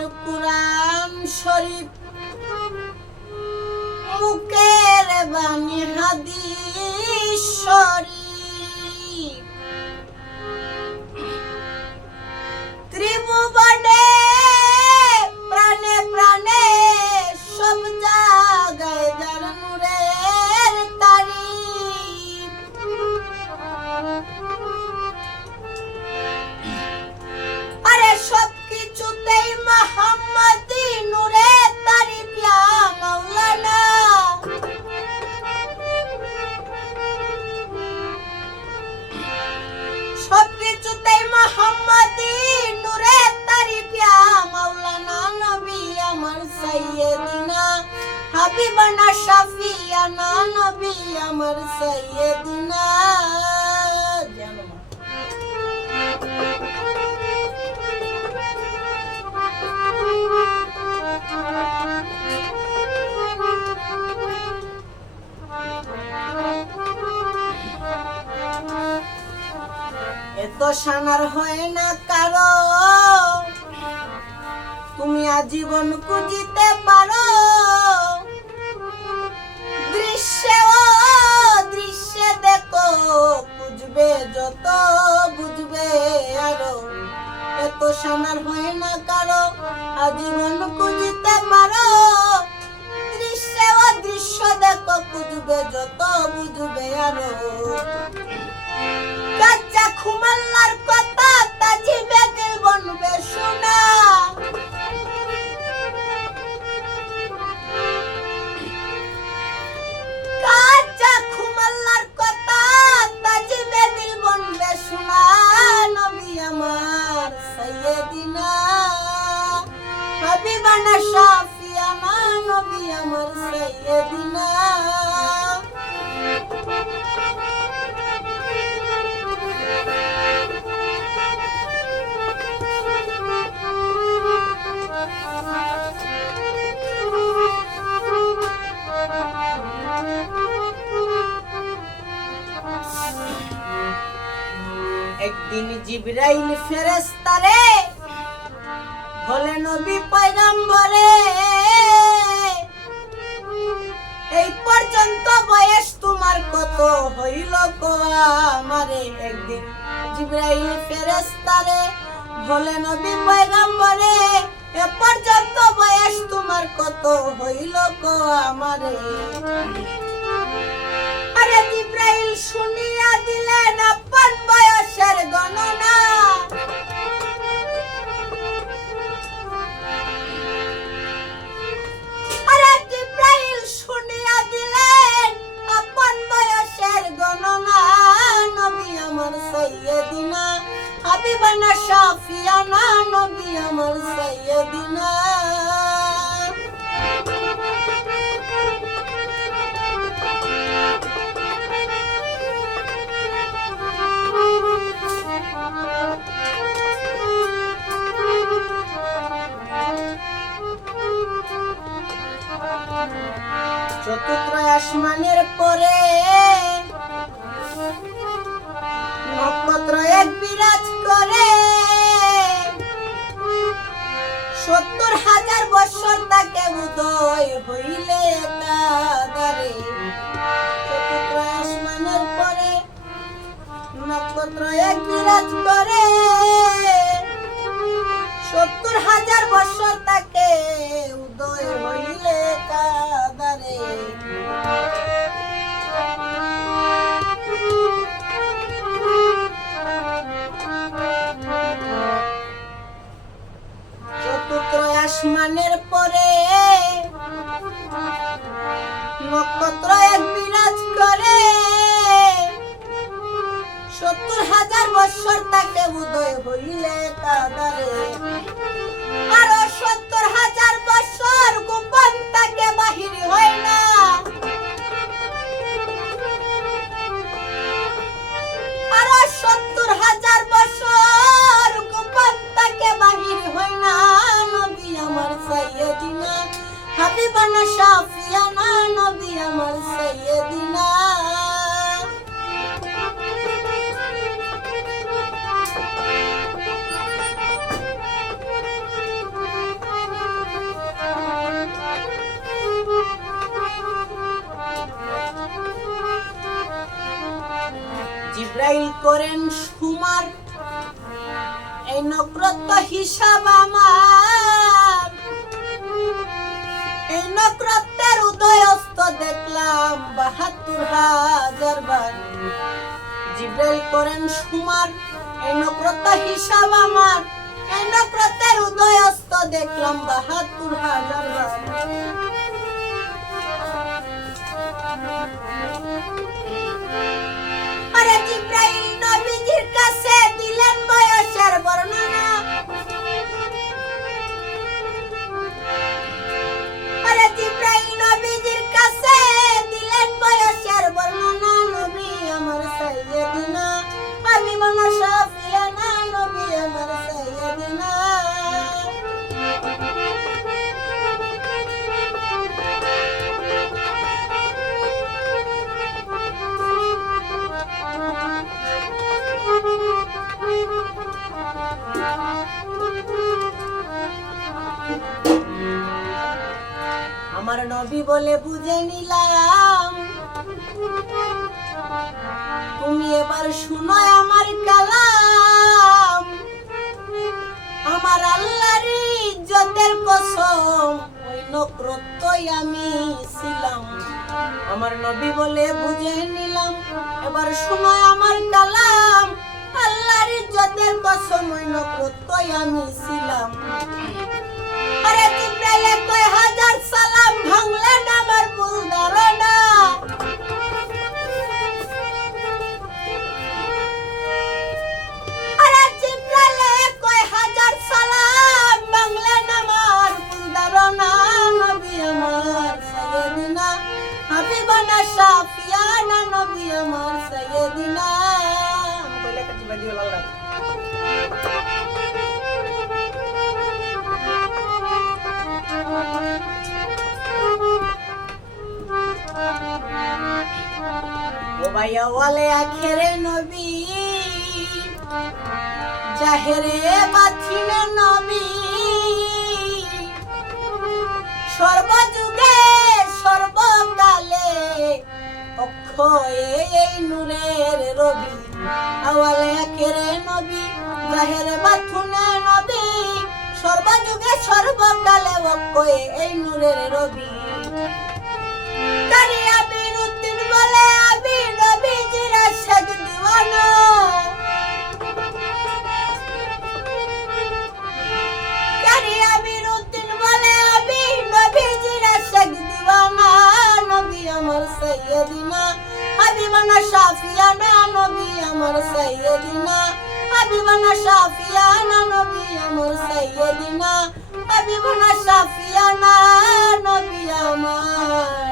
আর কুরআন শরীফ মুখের বাণী হাদিস শরীফ ত্রিভুবনে প্রাণে প্রাণে সব জায়গায় যার নূরের তারিফ আরে সব কিছুতেই মুহাম্মাদি নূরের তারিফ ইয়া মাওলানা সব কিছুতেই মুহাম্মাদি নূরের তারিফ ইয়া মাওলানা নবী আমার সাইয়্যিদিনা হাবিবানা শাফিয়ানা নবী আমার সাইয়্যিদিনা এত সানার হয় না কারো তুমি আজীবন খুঁজিতে পারো দৃশ্যে ও দৃশ্যে দেখো বুঝবে যত বুঝবে আরো এত সানার হয় না কারো আজীবন খুঁজিতে পারো দৃশ্যে ও দৃশ্য দেখো বুঝবে যত বুঝবে আরো কাচ্চা খুমাল্লার কথা তাজিবে দিল বনবে শোনা কাচ্চা খুমাল্লার কথা তাজিবে দিল বনবে শোনা নবী আমার সাইয়্যিদিনা হাবিবানা শাফিয়ানা নবী আমার সাইয়্যিদিনা একদিন জিবরাইল ফেরেশতারে বলে নবী পয়গম্বরে এই পর্যন্ত বয়স তোমার কত হইল গো আমারে একদিন জিবরাইল ফেরেশতারে বলে নবী পয়গম্বরে এ পর্যন্ত বয়স তোমার কত হইল গো আমারে আরে জিবরাইল শুনিয়া দিলেন আপন বয়সের গণনা আরে জিবরাইল শুনিয়া দিলেন আপন বয়সের গণনা নবী আমার সাইয়্যিদিনা হাবিবানা শাফিয়ানা নবী আমার সাইয়্যিদিনা চতুর্থ আসমানের পরে নক্ষত্র এক বিরাজ করে ৭০,০০০ বছর তাকে উদয় হইলে কাদারে চতুর্থ আসমানের পরে নক্ষত্র এক বিরাজ করে ৭০,০০০ বছর তাকে উদয় হইলে কাদারে চতুর্থ আসমানের পরে নক্ষত্র এক বিরাজ করে ৭০,০০০ বছর তাকে উদয় হইলে কাদারে আরো ৭০,০০০ বছর গোপন তাকে বাহির হয় না আরো ৭০,০০০ বছর গোপন তাকে বাহির হয় না নবী আমার সাইয়্যিদিনা হাবিবানা শাফিয়ানা নবী আমার সাইয়্যিদিনা জিব্রাইল করেন সুমার, এই নক্ষত্র হিসাব আমার, এই নক্ষত্রের উদয় অস্ত দেখলাম ৭২,০০০ বার। জিব্রাইল করেন সুমার, এই নক্ষত্র হিসাব আমার, এই নক্ষত্রের উদয় অস্ত দেখলাম ৭২,০০০ বার। আরে জিব্রাইল নবীজির কাছে দিলেন বয়সের বর্ণনা, আরে জিব্রাইল নবীজির কাছে দিলেন বয়সের বর্ণনা। নবী আমার সাইয়্যিদিনা হাবিবানা শাফিয়ানা, নবী আমার সাইয়্যিদিনা। আমার নবী বলে বুঝে নিলাম, তুমি এবার শুনো আমার কালাম। আমার আল্লাহর ইজ্জতের কসম, ওই নক্ষত্রই আমি ছিলাম। আমার নবী বলে বুঝে নিলাম, এবার শুনো আমার কালাম। আল্লাহর ইজ্জতের কসম, ওই নক্ষত্রই আমি ছিলাম। আরে জিব্রাইল কয় হাজার সালাম ভাঙলেন আমার ভুল ধারণা। আরে জিব্রাইল কয় হাজার সালাম ভাঙলেন আমার ভুল ধারণা। নবী আমার সাইয়্যিদিনা হাবিবানা শাফিয়ানা, নবী আমার সাইয়্যিদিনা। বলে কাটি বাদি আল্লাহ। ও ভাইয়া ওয়ালে আখেরে নবী, জাহেরে বাতিনে নবী, সর্বযুগে সর্বকালে অক্ষয়ে এই নূরের রবি। ওয়ালে আখেরে নবী, জাহেরে বাতিনে নবী, সর্বযুগে সর্বকালে অক্ষয়ে এই নূরের রবি। বলে আমি নবীজির আশিক দিওয়ানা, কারি আমিরউদ্দিন বলে আমি নবীজির আশিক দিওয়ানা। নবী আমার সাইয়্যিদিনা হাবিবানা শাফিয়ানা, নবী আমার সাইয়্যিদিনা হাবিবানা শাফিয়ানা, নবী আমার সাইয়্যিদিনা হাবিবানা শাফিয়ানা, নবী আমার